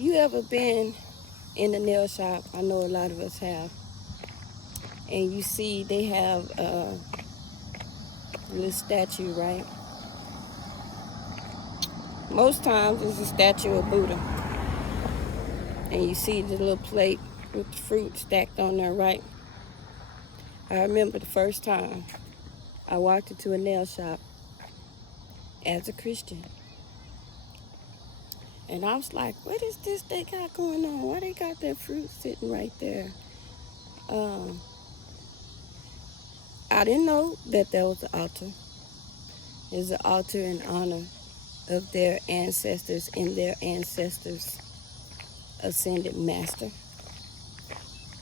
You ever been in a nail shop? I know a lot of us have. And you see they have a little statue, right? Most times it's a statue of Buddha. And you see the little plate with the fruit stacked on there, right? I remember the first time I walked into a nail shop as a Christian. And I was like, what is this they got going on? Why they got that fruit sitting right there? I didn't know that there was an altar. There's an altar in honor of their ancestors and their ancestors' ascended master.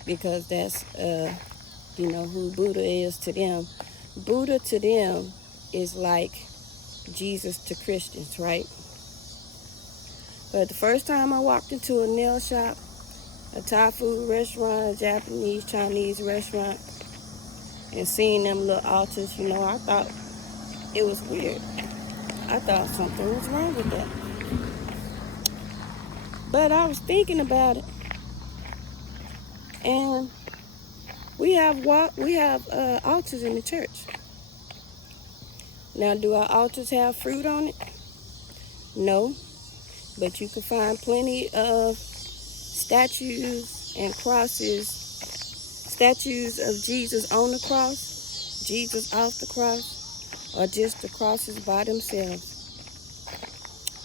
Because that's, who Buddha is to them. Buddha to them is like Jesus to Christians, right? But the first time I walked into a nail shop, a Thai food restaurant, a Japanese, Chinese restaurant, and seeing them little altars, I thought it was weird. I thought something was wrong with that. But I was thinking about it, and we have altars in the church. Now, do our altars have fruit on it? No, but you can find plenty of statues and crosses, statues of Jesus on the cross, Jesus off the cross, or just the crosses by themselves,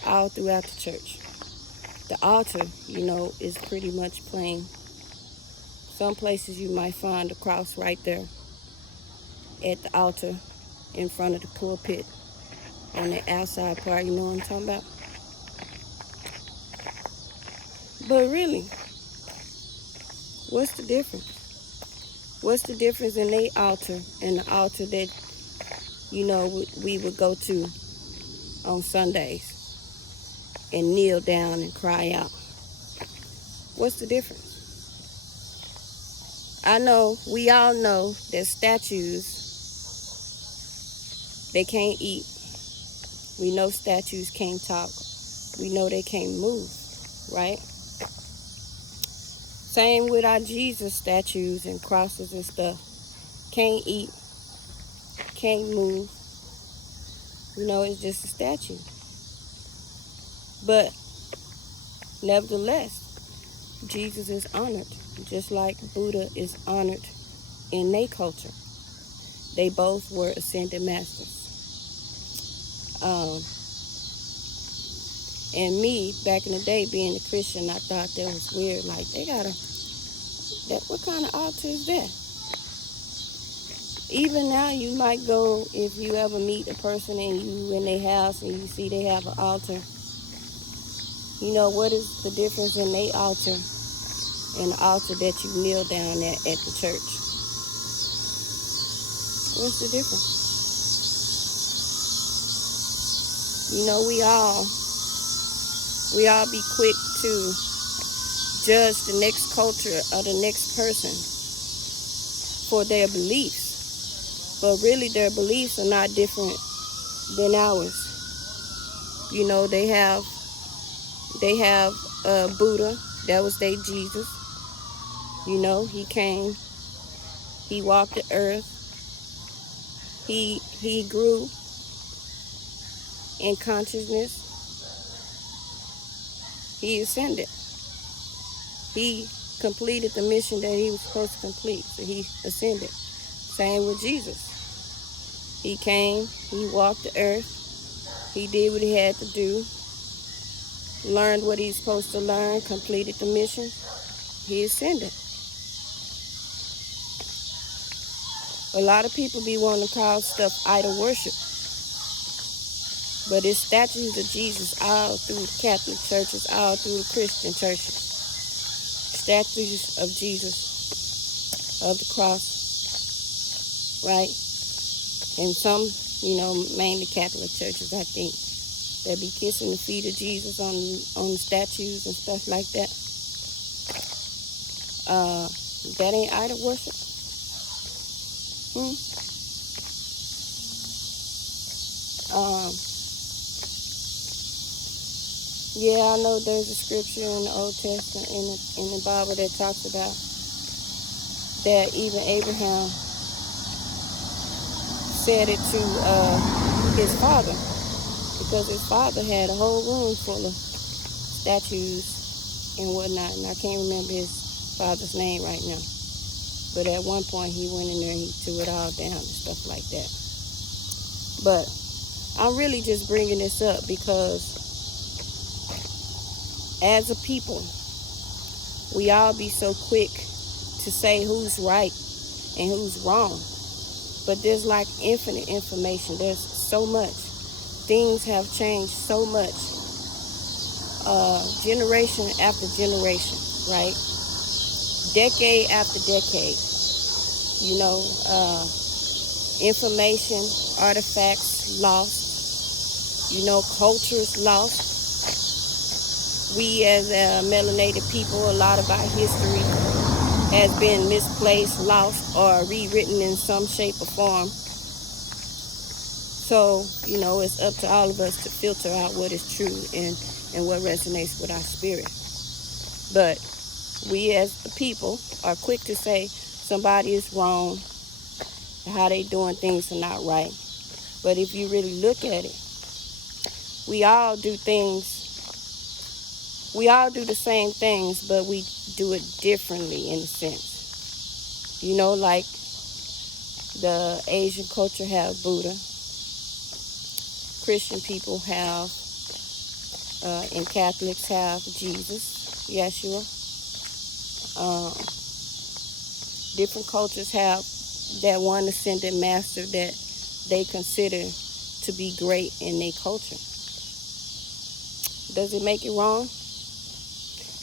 all throughout the church. The altar, is pretty much plain. Some places you might find a cross right there at the altar in front of the pulpit on the outside part, you know what I'm talking about? But really, what's the difference? What's the difference in their altar and the altar that, we would go to on Sundays and kneel down and cry out? What's the difference? We all know that statues, they can't eat. We know statues can't talk. We know they can't move, right? Same with our Jesus statues and crosses and stuff. Can't eat, can't move. It's just a statue. But nevertheless, Jesus is honored, just like Buddha is honored in their culture. They both were ascended masters. And me, back in the day, being a Christian, I thought that was weird. Like, what kind of altar is that? Even now, you might go, if you ever meet a person and you in their house and you see they have an altar, what is the difference in their altar and the altar that you kneel down at the church? What's the difference? We all be quick to judge the next culture or the next person for their beliefs. But really their beliefs are not different than ours. They have Buddha, that was their Jesus. He came, he walked the earth, he grew in consciousness, he ascended. He completed the mission that he was supposed to complete, so he ascended. Same with Jesus. He came, he walked the earth, he did what he had to do, learned what he's supposed to learn, completed the mission, he ascended. A lot of people be wanting to call stuff idol worship, but it's statues of Jesus all through the Catholic churches, all through the Christian churches. Statues of Jesus, of the cross, right? And some, mainly Catholic churches, I think, that be kissing the feet of Jesus on the statues and stuff like that. That ain't idol worship. Yeah, I know there's a scripture in the Old Testament, in the Bible, that talks about that even Abraham said it to his father, because his father had a whole room full of statues and whatnot, and I can't remember his father's name right now. But at one point he went in there and he threw it all down and stuff like that. But I'm really just bringing this up because as a people, we all be so quick to say who's right and who's wrong. But there's like infinite information. There's so much. Things have changed so much. Generation after generation, right? Decade after decade. You know, information, artifacts lost. You know, cultures lost. We as melanated people, a lot of our history has been misplaced, lost, or rewritten in some shape or form. So, you know, it's up to all of us to filter out what is true and what resonates with our spirit. But we as the people are quick to say somebody is wrong, how they doing things are not right. But if you really look at it, we all do the same things, but we do it differently in a sense. You know, like the Asian culture have Buddha, Christian people have, and Catholics have Jesus, Yeshua. Different cultures have that one ascended master that they consider to be great in their culture. Does it make it wrong?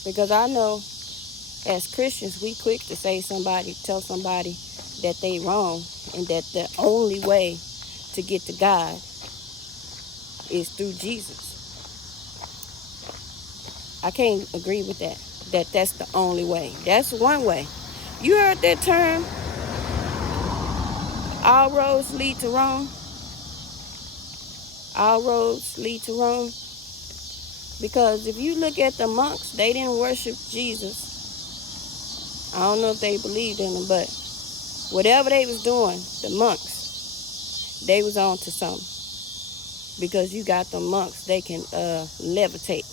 Because I know as Christians, we quick to tell somebody that they wrong and that the only way to get to God is through Jesus. I can't agree with that that's the only way. That's one way. You heard that term, all roads lead to Rome? All roads lead to Rome? Because if you look at the monks, they didn't worship Jesus. I don't know if they believed in him, but whatever they was doing, the monks, they was on to something. Because you got the monks, they can levitate.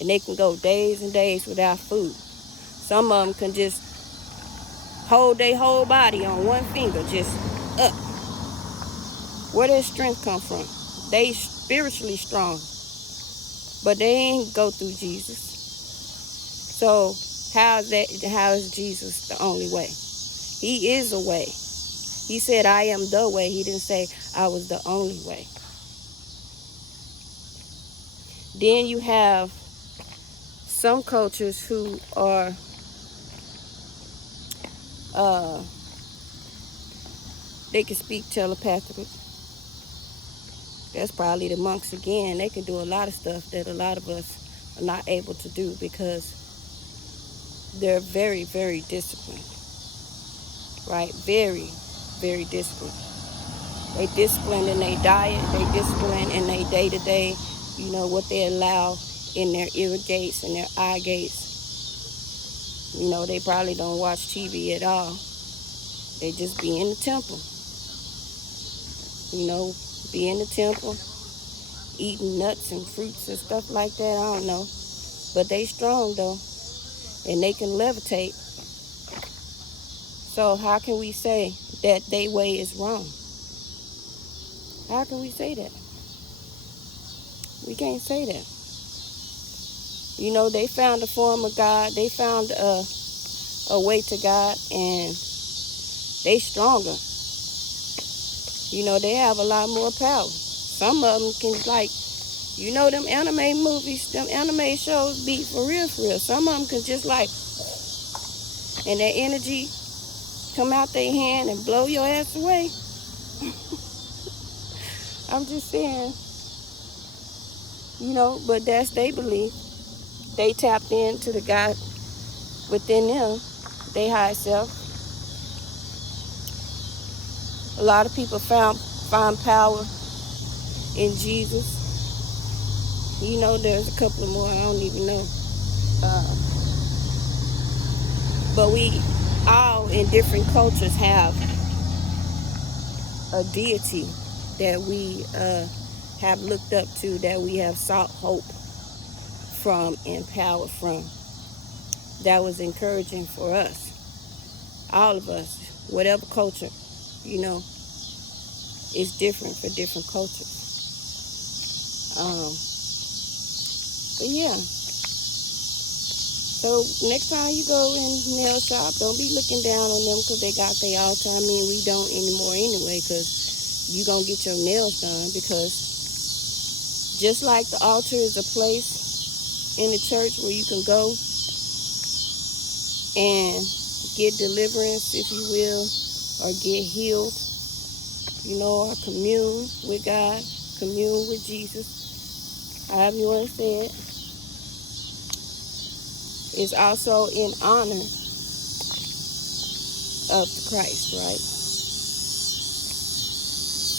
And they can go days and days without food. Some of them can just hold their whole body on one finger, just up. Where does strength come from? They spiritually strong, but they ain't go through Jesus. So how is Jesus the only way? He is a way. He said, I am the way. He didn't say I was the only way. Then you have some cultures who are they can speak telepathically. That's probably the monks again. They can do a lot of stuff that a lot of us are not able to do because they're very, very disciplined. Right? Very, very disciplined. They disciplined in their diet. They disciplined in their day-to-day, you know, what they allow in their ear gates and their eye gates. You know, they probably don't watch TV at all. They just be in the temple. You know, be in the temple, eating nuts and fruits and stuff like that. I don't know. But they strong, though. And they can levitate. So how can we say that their way is wrong? How can we say that? We can't say that. You know, they found a form of God. They found a way to God, and they stronger. You know, they have a lot more power. Some of them can, like, you know, them anime movies, them anime shows be for real, for real. Some of them can just like, and that energy come out their hand and blow your ass away. I'm just saying, you know, but that's their belief. They tapped into the God within them, they higher self. A lot of people find power in Jesus. You know, there's a couple more, I don't even know. But we all in different cultures have a deity that we have looked up to, that we have sought hope from and power from. That was encouraging for us, all of us, whatever culture, you know, it's different for different cultures. But yeah, so next time you go in nail shop, don't be looking down on them because they got their altar. I mean, we don't anymore anyway, because you gonna get your nails done. Because just like the altar is a place in the church where you can go and get deliverance, if you will, or get healed, you know, or commune with God, commune with Jesus, however you want to say it. It's also in honor of Christ, right?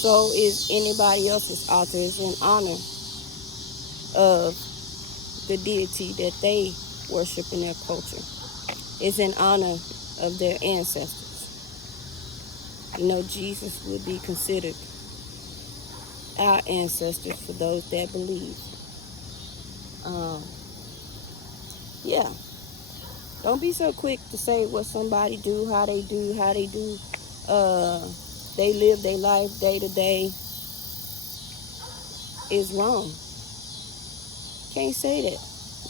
So is anybody else's altar. Is in honor of the deity that they worship in their culture. It's in honor of their ancestors. You know, Jesus would be considered our ancestors for those that believe. Yeah. Don't be so quick to say what somebody do, how they do, they live their life day to day is wrong. Can't say that.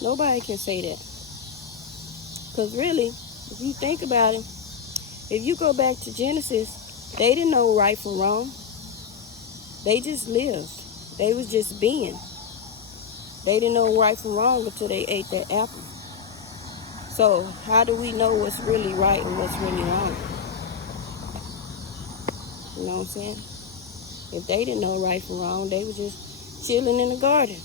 Nobody can say that. Because really, if you think about it, if you go back to Genesis, they didn't know right from wrong. They just lived. They was just being. They didn't know right from wrong until they ate that apple. So how do we know what's really right and what's really wrong? You know what I'm saying? If they didn't know right from wrong, they were just chilling in the garden.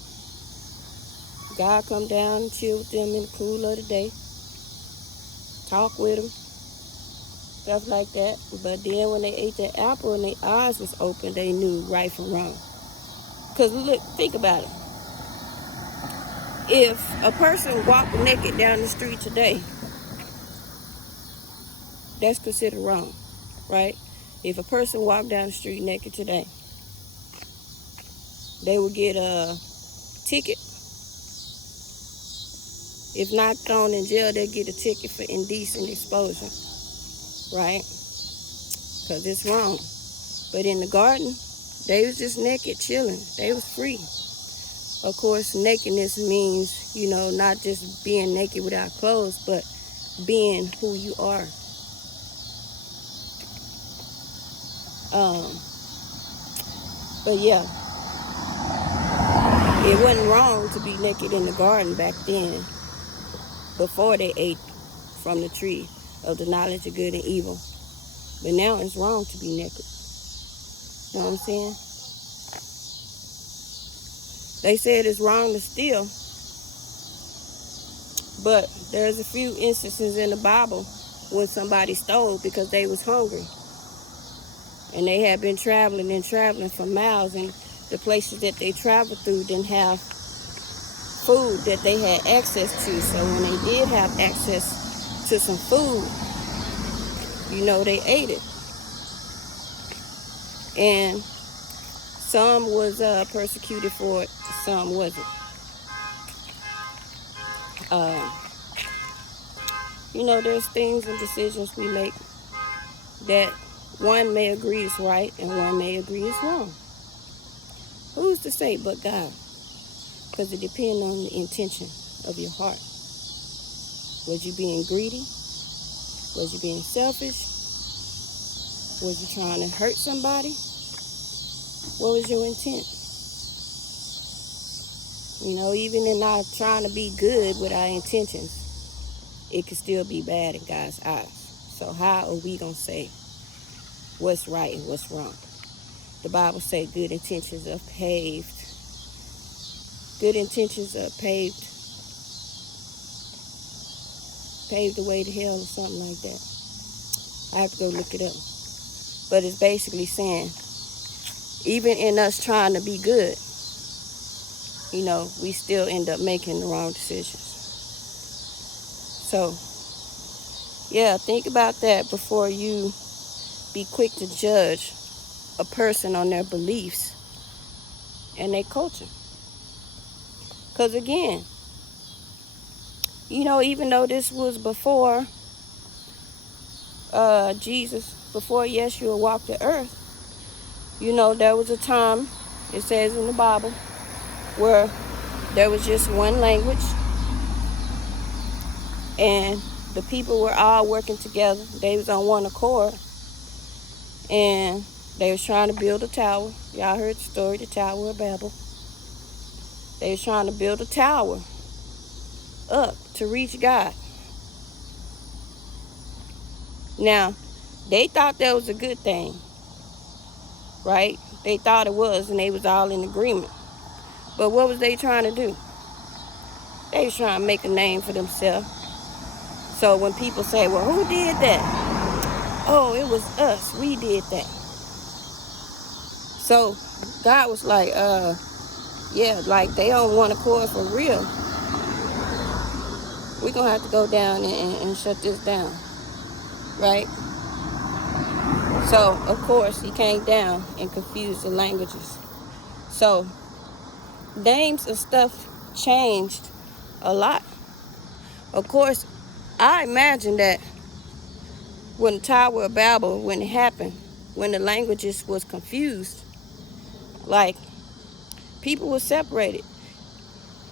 God come down and chill with them in the cool of the day. Talk with them. Stuff like that. But then when they ate that apple and their eyes was open, they knew right from wrong. Because look, think about it. If a person walked naked down the street today, that's considered wrong, right? If a person walked down the street naked today, they would get a ticket. If not thrown in jail, they'll get a ticket for indecent exposure, right? Because it's wrong. But in the garden, they was just naked, chilling. They was free. Of course, nakedness means, you know, not just being naked without clothes, but being who you are. But yeah, it wasn't wrong to be naked in the garden back then, before they ate from the tree of the knowledge of good and evil. But now it's wrong to be naked. You know what I'm saying? They said it's wrong to steal, but there's a few instances in the Bible when somebody stole because they was hungry. And they had been traveling for miles, and the places that they traveled through didn't have food that they had access to. So when they did have access to some food, you know, they ate it. And some was persecuted for it, some wasn't. You know, there's things and decisions we make that one may agree is right and one may agree is wrong. Who's to say but God? Because it depends on the intention of your heart. Was you being greedy? Was you being selfish? Was you trying to hurt somebody? What was your intent? You know, even in not trying to be good with our intentions, it could still be bad in God's eyes. So how are we going to say what's right and what's wrong? The Bible say good intentions are paved. Good intentions are paved the way to hell or something like that. I have to go look it up. But it's basically saying, even in us trying to be good, we still end up making the wrong decisions. So, yeah, think about that before you be quick to judge a person on their beliefs and their culture. Because again, even though this was before Jesus, before Yeshua walked the earth, there was a time, it says in the Bible, where there was just one language and the people were all working together. They was on one accord and they was trying to build a tower. Y'all heard the story, the Tower of Babel. They was trying to build a tower up to reach God. Now, they thought that was a good thing, right? They thought it was, and they was all in agreement. But what was they trying to do? They was trying to make a name for themselves. So when people say, well, who did that? Oh, it was us. We did that. So God was like, yeah, like they don't want to accord for real. We're going to have to go down and shut this down, right? So, of course, he came down and confused the languages. So, names of stuff changed a lot. Of course, I imagine that when the Tower of Babel, when it happened, when the languages was confused, like, people were separated.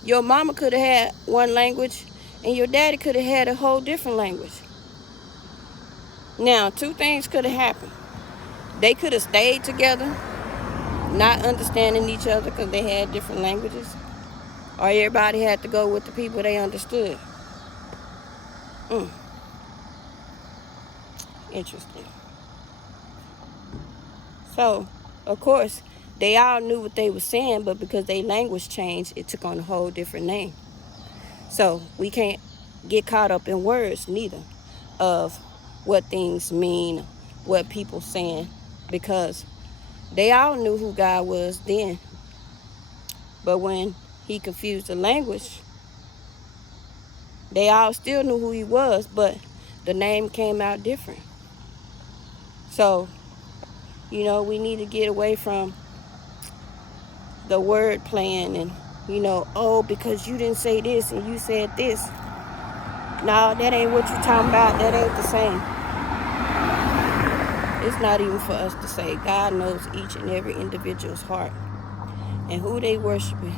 Your mama could have had one language, and your daddy could have had a whole different language. Now, two things could have happened. They could have stayed together, not understanding each other because they had different languages, or everybody had to go with the people they understood. Interesting. So, of course, they all knew what they were saying, but because their language changed, it took on a whole different name. So, we can't get caught up in words, neither, of what things mean, what people saying, because they all knew who God was then. But when he confused the language, they all still knew who he was, but the name came out different. So, we need to get away from the word playing and, oh, because you didn't say this and you said this. No, that ain't what you're talking about. That ain't the same. It's not even for us to say. God knows each and every individual's heart and who they worshiping,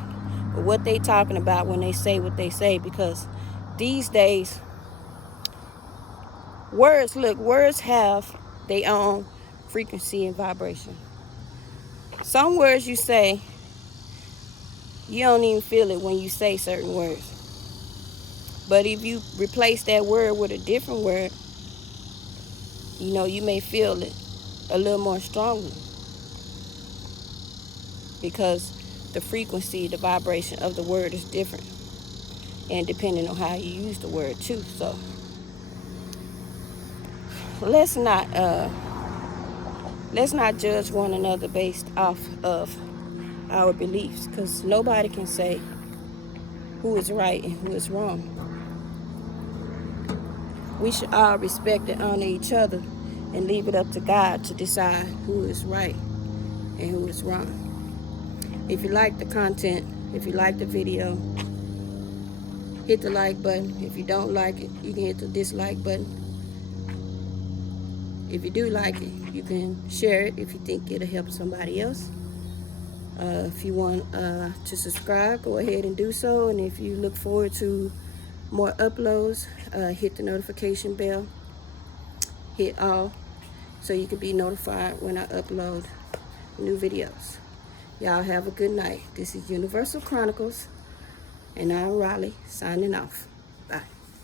or what they talking about when they say what they say, because these days, words have their own frequency and vibration. Some words you say, you don't even feel it when you say certain words. But if you replace that word with a different word, you may feel it a little more strongly, because the frequency, the vibration of the word is different, and depending on how you use the word too. So let's not judge one another based off of our beliefs, because nobody can say who is right and who is wrong. We should all respect and honor each other and leave it up to God to decide who is right and who is wrong. If you like the content, if you like the video, hit the like button. If you don't like it, you can hit the dislike button. If you do like it, you can share it if you think it'll help somebody else. If you want to subscribe, go ahead and do so. And if you look forward to more uploads, hit the notification bell, hit all, so you can be notified when I upload new videos. Y'all have a good night. This is Universal Chronicles, and I'm Riley, signing off.